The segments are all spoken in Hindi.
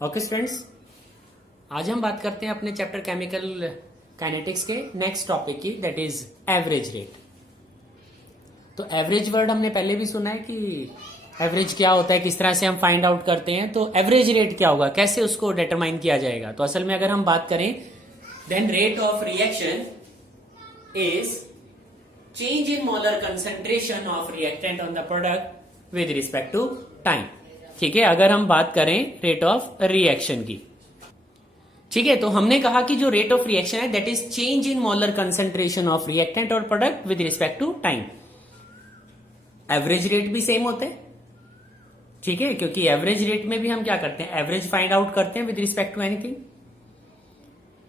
ओके स्टूडेंट्स, आज हम बात करते हैं अपने चैप्टर केमिकल काइनेटिक्स के नेक्स्ट टॉपिक की, दैट इज एवरेज रेट। तो एवरेज वर्ड हमने पहले भी सुना है कि एवरेज क्या होता है, किस तरह से हम फाइंड आउट करते हैं। तो एवरेज रेट क्या होगा, कैसे उसको डिटरमाइन किया जाएगा। तो असल में अगर हम बात करें, then rate of reaction is change in molar concentration of reactant on the product with respect to time. ठीक है, अगर हम बात करें रेट ऑफ रिएक्शन की, ठीक है, तो हमने कहा कि जो रेट ऑफ रिएक्शन है that is change in molar concentration of reactant और product with respect to time. Average rate भी सेम होते हैं, ठीक है, क्योंकि एवरेज रेट में भी हम क्या करते हैं, एवरेज फाइंड आउट करते हैं with respect to anything.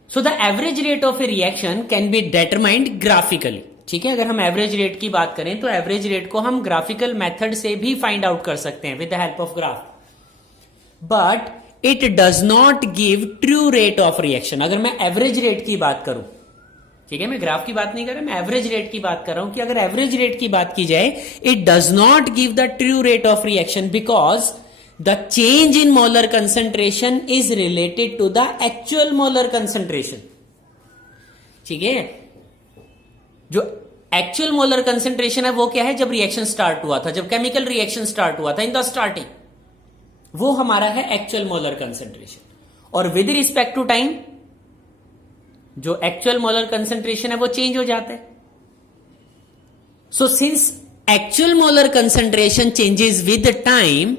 So the average rate of a reaction can be determined graphically. ठीक है, अगर हम एवरेज रेट की बात करें तो एवरेज रेट को हम ग्राफिकल मेथड से भी फाइंड आउट कर सकते हैं with the help of graph, but it does not give true rate of reaction. अगर मैं एवरेज रेट की बात करूं, ठीक है, मैं ग्राफ की बात नहीं कर रहा, मैं एवरेज रेट की बात कर रहा हूं कि अगर एवरेज रेट की बात की जाए, it does not give the true rate of reaction because the change in molar concentration is related to the actual molar concentration. ठीक है, जो एक्चुअल मोलर कंसेंट्रेशन है वो क्या है, जब रिएक्शन स्टार्ट हुआ था, जब केमिकल रिएक्शन स्टार्ट हुआ था इन द स्टार्टिंग, वो हमारा है एक्चुअल मोलर कंसेंट्रेशन। और विद रिस्पेक्ट टू टाइम जो एक्चुअल मोलर कंसेंट्रेशन है वो चेंज हो जाता है। So since actual molar concentration changes with time,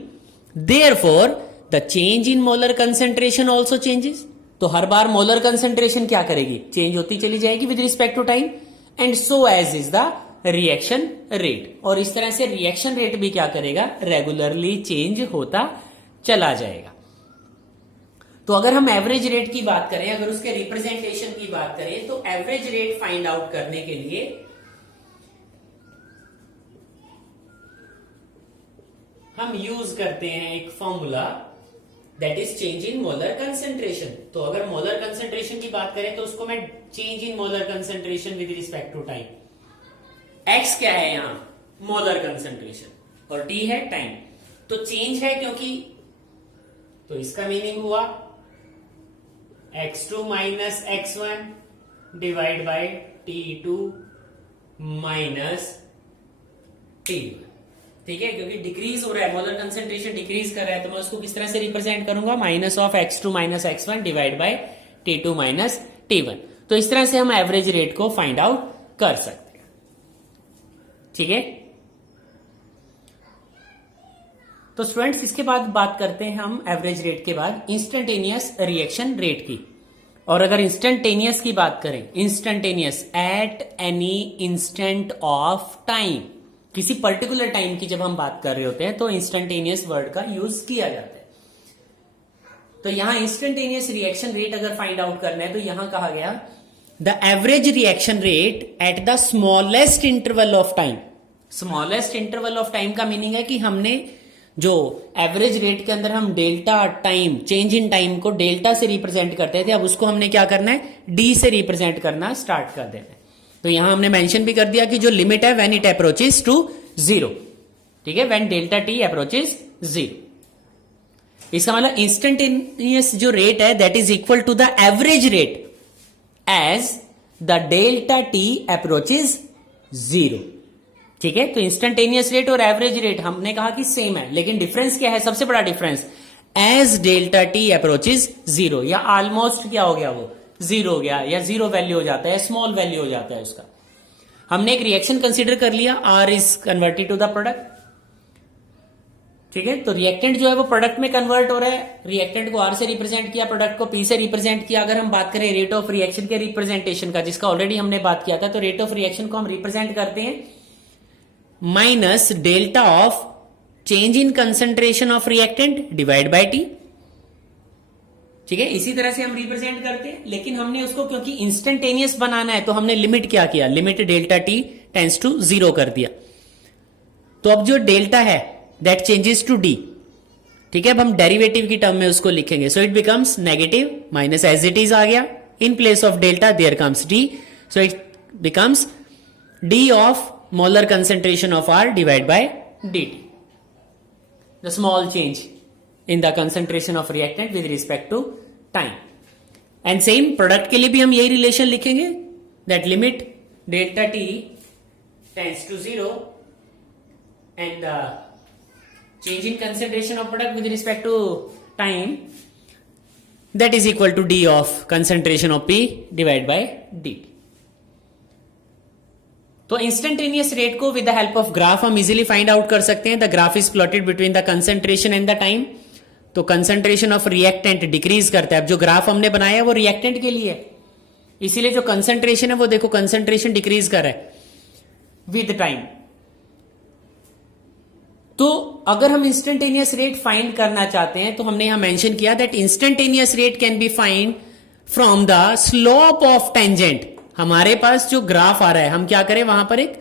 therefore the change in molar concentration also changes. तो हर बार मोलर कंसेंट्रेशन क्या करेगी, चेंज होती चली जाएगी with respect to time, and so as is the reaction rate. और इस तरह से रिएक्शन रेट भी क्या करेगा, रेगुलरली चेंज होता चला जाएगा। तो अगर हम एवरेज रेट की बात करें, अगर उसके रिप्रेजेंटेशन की बात करें, तो एवरेज रेट फाइंड आउट करने के लिए हम यूज करते हैं एक formula, that is change in molar concentration. तो अगर मोलर कंसेंट्रेशन की बात करें तो उसको मैं change in molar concentration with respect to time. X क्या है यहां, मोलर कंसेंट्रेशन, और टी है टाइम। तो चेंज है क्योंकि, तो इसका मीनिंग हुआ x2 minus x1 divide by t2 minus t1। ठीक है, क्योंकि डिक्रीज हो रहा है, मोलर कंसेंट्रेशन डिक्रीज कर रहा है, तो मैं उसको किस तरह से रिप्रेजेंट करूंगा, minus of x2 minus x1 divide by t2 minus t1। तो इस तरह से हम एवरेज रेट को फाइंड आउट कर सकते हैं। ठीक है, तो स्टूडेंट्स इसके बाद बात करते हैं हम एवरेज रेट के बाद इंस्टेंटेनियस रिएक्शन रेट की। और अगर इंस्टेंटेनियस की बात करें, instantaneous at any instant of time, किसी पर्टिकुलर टाइम की जब हम बात कर रहे होते हैं तो इंस्टेंटेनियस वर्ड का यूज किया जाता है। तो यहां इंस्टेंटेनियस रिएक्शन रेट अगर फाइंड आउट करना है तो यहां कहा गया the average reaction rate at the smallest interval of time. Smallest interval of time का मीनिंग है कि हमने जो एवरेज रेट के अंदर हम delta time, change in time को डेल्टा से रिप्रेजेंट करते थे, अब उसको हमने क्या करना है, डी से रिप्रेजेंट करना स्टार्ट कर देना है। तो यहां हमने मेंशन भी कर दिया कि जो लिमिट है when it approaches to zero. ठीक है, when delta T approaches zero. इसका मतलब इंस्टेंटेनियस जो रेट है that is equal to the average rate as the delta T approaches zero. ठीक है, तो इंस्टेंटेनियस रेट और एवरेज रेट हमने कहा कि सेम है, लेकिन डिफरेंस क्या है, सबसे बड़ा difference as delta T approaches zero, या ऑलमोस्ट क्या हो गया, वो जीरो हो गया, या जीरो वैल्यू हो जाता है, स्मॉल वैल्यू हो जाता है उसका। हमने एक रिएक्शन कंसीडर कर लिया, R is converted to the product. ठीक है, तो रिएक्टेंट जो है वो प्रोडक्ट में कन्वर्ट हो रहा है, रिएक्टेंट को आर से रिप्रेजेंट किया, प्रोडक्ट को पी से रिप्रेजेंट किया। अगर हम बात करें रेट ऑफ रिएक्शन के रिप्रेजेंटेशन का, जिसका ऑलरेडी हमने बात किया था, तो रेट ऑफ रिएक्शन को हम रिप्रेजेंट करते हैं minus delta of change in concentration of reactant divide by T. ठीक है, इसी तरह से हम रिप्रेजेंट करते हैं, लेकिन हमने उसको क्योंकि इंस्टेंटेनियस बनाना है तो हमने लिमिट क्या किया, limit delta T tends to zero कर दिया। तो अब जो डेल्टा है दैट चेंजेस टू डी। ठीक है, अब हम डेरिवेटिव की टर्म में उसको लिखेंगे, so it becomes negative minus as it is आ गया, in place of delta there comes D, so it becomes D of molar concentration of R divided by dt, the small change in the concentration of reactant with respect to time. And same product के लिए भी हम यही रिलेशन लिखेंगे, that limit delta T tends to 0 and the change in concentration of product with respect to time, that is equal to d of concentration of P divided by dt। तो इंस्टेंटेनियस रेट को with the help of graph हम इजीली फाइंड आउट कर सकते हैं। The graph is plotted between the concentration and the time. तो कंसंट्रेशन ऑफ रिएक्टेंट डिक्रीज करता है। अब जो ग्राफ हमने बनाया है वो रिएक्टेंट के लिए है, इसीलिए जो कंसंट्रेशन है वो देखो कंसंट्रेशन डिक्रीज कर रहा है विद टाइम। तो अगर हम इंस्टेंटेनियस रेट फाइंड करना चाहते हैं तो हमने यहां मेंशन किया that instantaneous rate can be find from the slope of tangent. हमारे पास जो ग्राफ आ रहा है, हम क्या करें, वहां पर एक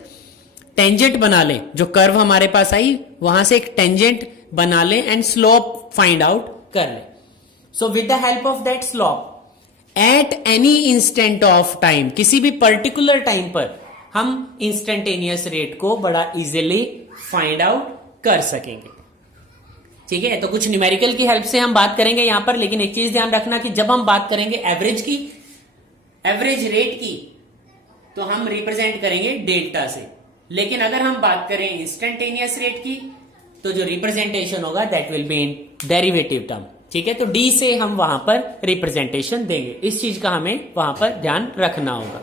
टेंजेंट बना लें। जो कर्व हमारे पास आई वहां से एक टेंजेंट बना लें एंड स्लोप फाइंड आउट कर लें। So with the help of that slope at any instant of time, किसी भी पर्टिकुलर टाइम पर हम इंस्टेंटेनियस रेट को बड़ा इजीली फाइंड आउट कर सकेंगे। ठीक है, तो कुछ न्यूमेरिकल की हेल्प से हम बात करेंगे यहां पर, लेकिन एक चीज ध्यान रखना कि जब हम बात करेंगे एवरेज की, एवरेज रेट की, तो हम रिप्रेजेंट करेंगे डेल्टा से। लेकिन अगर हम बात करें इंस्टेंटेनियस रेट की, तो जो रिप्रेजेंटेशन होगा that will be in derivative term. ठीक है, तो डी से हम वहां पर रिप्रेजेंटेशन देंगे। इस चीज का हमें वहां पर ध्यान रखना होगा।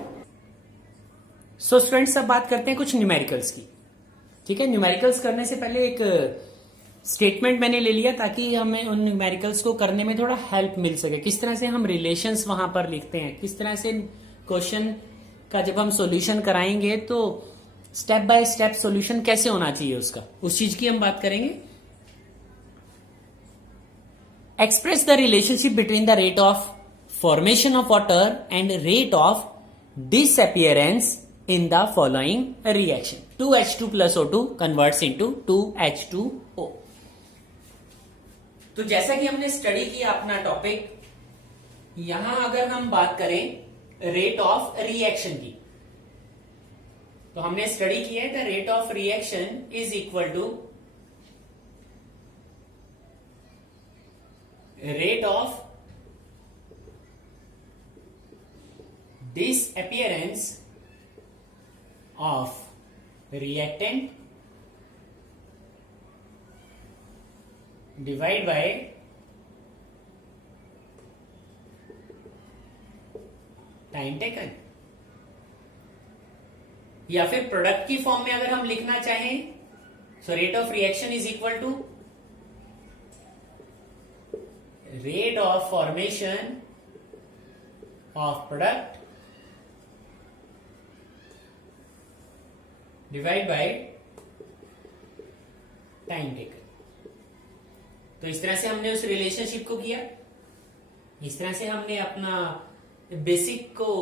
सो स्टूडेंट्स, अब बात करते हैं कुछ न्यूमेरिकल्स की। ठीक है, न्यूमेरिकल्स करने से पहले एक स्टेटमेंट मैंने ले लिया ताकि हमें उन न्यूमेरिकल्स को करने में थोड़ा हेल्प मिल सके। किस तरह से हम रिलेशंस वहां पर लिखते हैं, किस तरह से क्वेश्चन का जब हम सॉल्यूशन कराएंगे तो स्टेप बाय स्टेप सॉल्यूशन कैसे होना चाहिए उसका, उस चीज की हम बात करेंगे। Express the relationship between the rate of formation of water and rate of disappearance in the following reaction. 2H2 plus O2 converts into 2H2O। तो जैसा कि हमने स्टडी किया अपना टॉपिक, यहां अगर हम बात करें रेट ऑफ रिएक्शन की, तो हमने स्टडी किया है the rate of reaction is equal to rate of disappearance of reactant divide by time taken. या फिर प्रोडक्ट की फॉर्म में अगर हम लिखना चाहें, so rate of reaction is equal to rate of formation of product divide by time taken. तो इस तरह से हमने उस रिलेशनशिप को किया, इस तरह से हमने अपना बेसिक को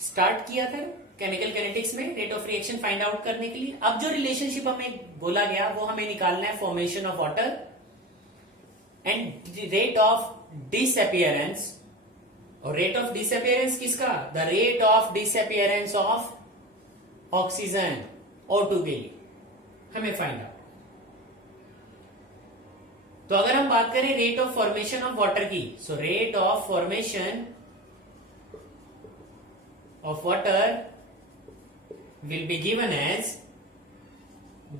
स्टार्ट किया था केमिकल काइनेटिक्स में rate of reaction find out करने के लिए। अब जो रिलेशनशिप हमें बोला गया वो हमें निकालना है formation of water and rate of disappearance. और रेट ऑफ डिसअपियरेंस किसका, the rate of disappearance of oxygen O2 के लिए हमें फाइंड आउट। तो अगर हम बात करें rate of formation of water की, so rate of formation of water will be given as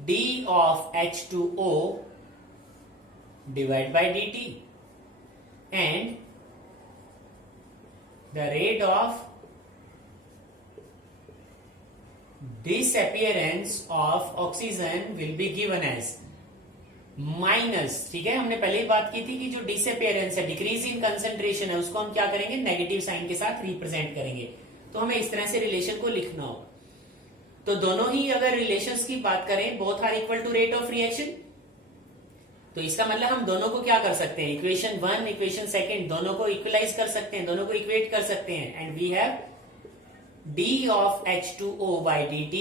d of H2O divided by dt and the rate of disappearance of oxygen will be given as minus. ठीक है, हमने पहले ही बात की थी कि जो डिसअपियरेंस है, डिक्रीज इन कंसेंट्रेशन है, उसको हम क्या करेंगे, नेगेटिव साइन के साथ रिप्रेजेंट करेंगे। तो हमें इस तरह से रिलेशन को लिखना होगा। तो दोनों ही अगर रिलेशंस की बात करें, both are equal to rate of reaction, तो इसका मतलब हम दोनों को क्या कर सकते हैं, इक्वेशन 1 इक्वेशन 2 दोनों को इक्वलाइज कर सकते हैं, दोनों को इक्वेट कर सकते हैं। And we have d of H2O by dt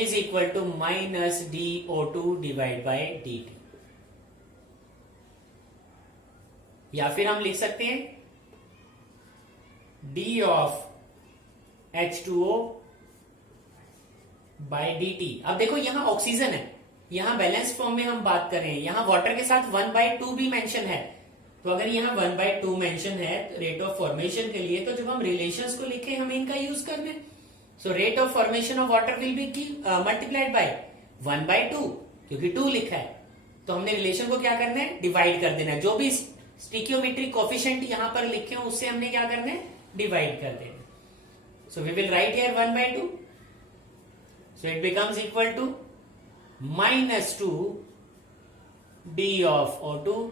is equal to minus dO2 divided by dt। या फिर हम लिख सकते हैं d of H2O by dt। अब देखो यहां ऑक्सीजन है, यहाँ बैलेंस फॉर्म में हम बात करें, यहाँ वाटर के साथ 1/2 भी मेंशन है, तो अगर यहाँ 1/2 मेंशन है रेट ऑफ फॉर्मेशन के लिए, तो जब हम रिलेशंस को लिखे हमें इनका यूज करना है। सो rate of formation of water will B multiplied by 1/2, क्योंकि 2 लिखा है, तो हमने रिलेशन को क्या करना है, डिवाइड कर देना है। जो भी स्टिकियोमेट्रिक कोफिशिएंट यहाँ पर लिखे हो उससे हमने क्या करना है, डिवाइड कर देना। So we will write here 1/2, so it becomes equal to -2 d of O2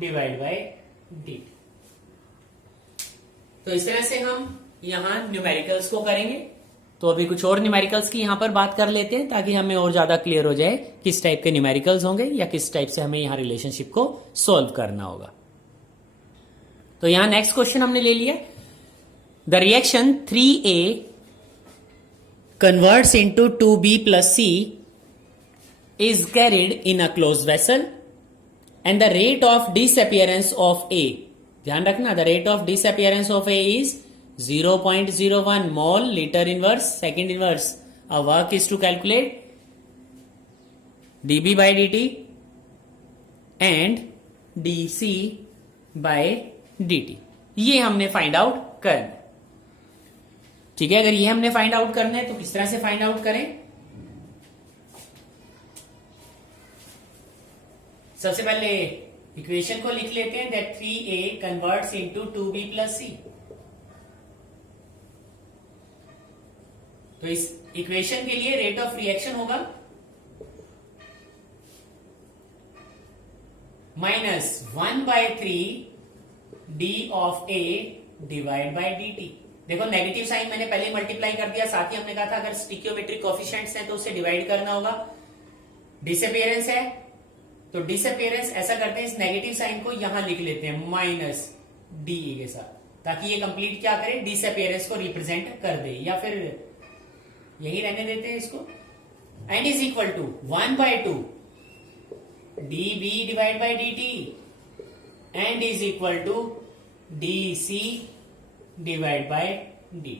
divide by dt। तो इस तरह से हम यहां न्यूमेरिकल्स को करेंगे। तो अभी कुछ और न्यूमेरिकल्स की यहां पर बात कर लेते हैं, ताकि हमें और ज्यादा क्लियर हो जाए किस टाइप के न्यूमेरिकल्स होंगे या किस टाइप से हमें यहां रिलेशनशिप को सॉल्व करना होगा। तो यहां नेक्स्ट क्वेश्चन हमने ले लिया, the reaction 3A converts into 2B plus C is carried in a closed vessel and the rate of disappearance of A, ध्यान रखना, the rate of disappearance of A is 0.01 mole liter inverse second inverse. Our work is to calculate dB by dt and dC by dt. ये हमने फाइंड आउट करना है, ठीक है। अगर ये हमने फाइंड आउट करना है तो किस तरह से फाइंड आउट करें। सबसे पहले इक्वेशन को लिख लेते हैं, that 3A converts into 2B plus C। तो इस इक्वेशन के लिए रेट ऑफ रिएक्शन होगा -1/3 d of A divide by dt। देखो नेगेटिव साइन मैंने पहले मल्टीप्लाई कर दिया, साथ ही हमने कहा था अगर स्टिकियोमेट्रिक कोफिशिएंट्स हैं तो उसे डिवाइड करना होगा। डिसअपीयरेंस है तो डिसअपीयरेंस ऐसा करते हैं, इस नेगेटिव साइन को यहां लिख लेते हैं -de के साथ, ताकि ये कंप्लीट क्या करे, डिसअपीयरेंस को रिप्रेजेंट कर दे, या फिर यही रहने देते हैं इसको। And is equal to 1/2 dB divide by dt and is equal to dC divide by dt।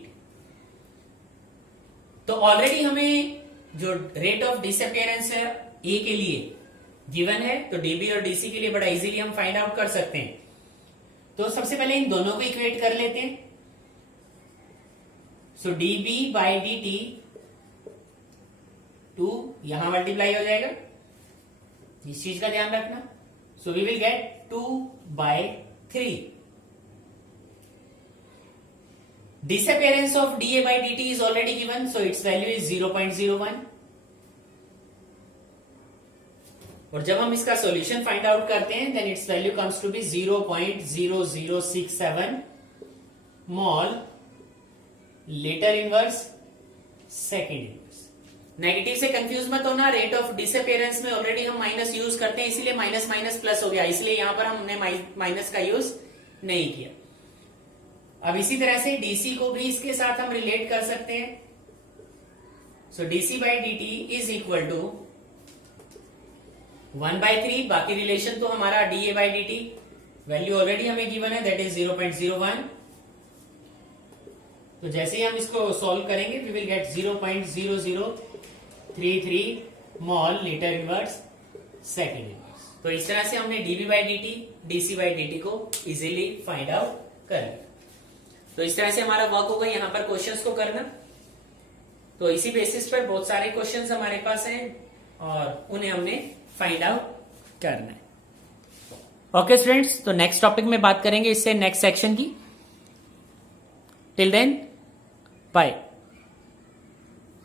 तो ऑलरेडी हमें जो रेट ऑफ डिसअपीयरेंस है ए के लिए गिवन है, तो dB और dC के लिए बड़ा इजीली हम फाइंड आउट कर सकते हैं। तो सबसे पहले इन दोनों को इक्वेट कर लेते हैं। सो dB बाय dt 2 यहां मल्टीप्लाई हो जाएगा, इस चीज का ध्यान रखना। So we will get 2/3। Disappearance of dA by dt is already given, so its value is 0.01। और जब हम इसका सॉल्यूशन फाइंड आउट करते हैं, then its value comes to be 0.0067 mol litre inverse second inverse. Negative से कंफ्यूज मत होना, रेट ऑफ डिसअपीयरेंस में ऑलरेडी हम माइनस यूज करते हैं, इसीलिए माइनस माइनस प्लस हो गया, इसलिए यहां पर हमने माइनस का यूज नहीं किया। अब इसी तरह से डीसी को भी इसके साथ हम रिलेट कर सकते हैं। So DC by D T is equal to 1/3, बाकी रिलेशन तो हमारा D A by D T, value already हमें गिवन है, दैट इज 0.01। तो जैसे ही हम इसको सॉल्व करेंगे we will get 0.0033 mol litre inverse second inverse. तो इस तरह से हमने DB by D T, DC by D T को इजीली फाइंड आउट कर लिया। तो इस तरह से हमारा वर्क होगा यहाँ पर क्वेश्चंस को करना। तो इसी बेसिस पर बहुत सारे क्वेश्चंस हमारे पास हैं और उन्हें हमने फाइंड आउट करना है। ओके स्टूडेंट्स, तो नेक्स्ट टॉपिक में बात करेंगे इससे नेक्स्ट सेक्शन की। Till then bye.